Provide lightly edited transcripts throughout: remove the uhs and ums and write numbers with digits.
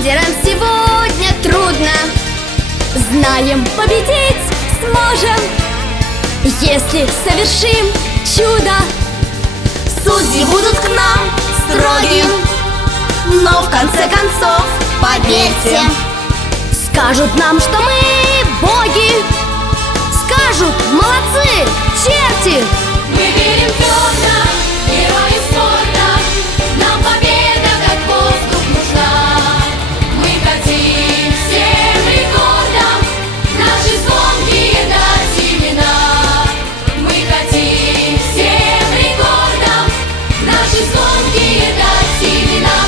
Лидерам сегодня трудно. Знаем, победить сможем, если совершим чудо. Судьи будут к нам строгим, но в конце концов, поверьте, скажут нам, что мы боги. Скажут: молодцы, черти! Мы верим твердо, герои спорта, нам победа как воздух нужна. Мы хотим всем рекордам наши звонкие дать имена. Мы хотим всем рекордам наши звонкие дать имена.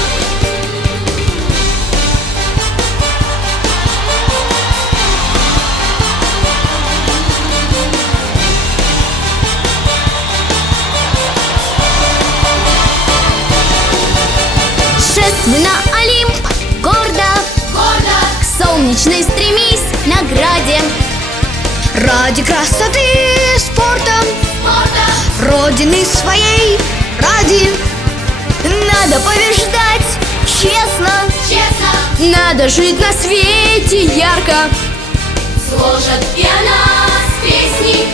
Шествуй на Олимп, гордо, Гордо, к солнечной стремись награде. Ради красоты спорта, спорта, родины своей ради. Надо побеждать честно, честно, надо жить на свете ярко. сложат и о нас песни,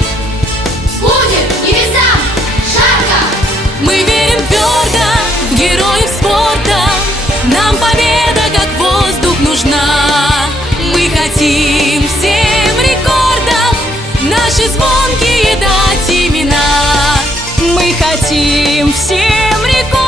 будет небесам жарко. Мы верим твердо в героев спорта, нам победа как воздух нужна. Мы хотим всем рекордам наши звонкие дать имена. Мы хотим всем рекордам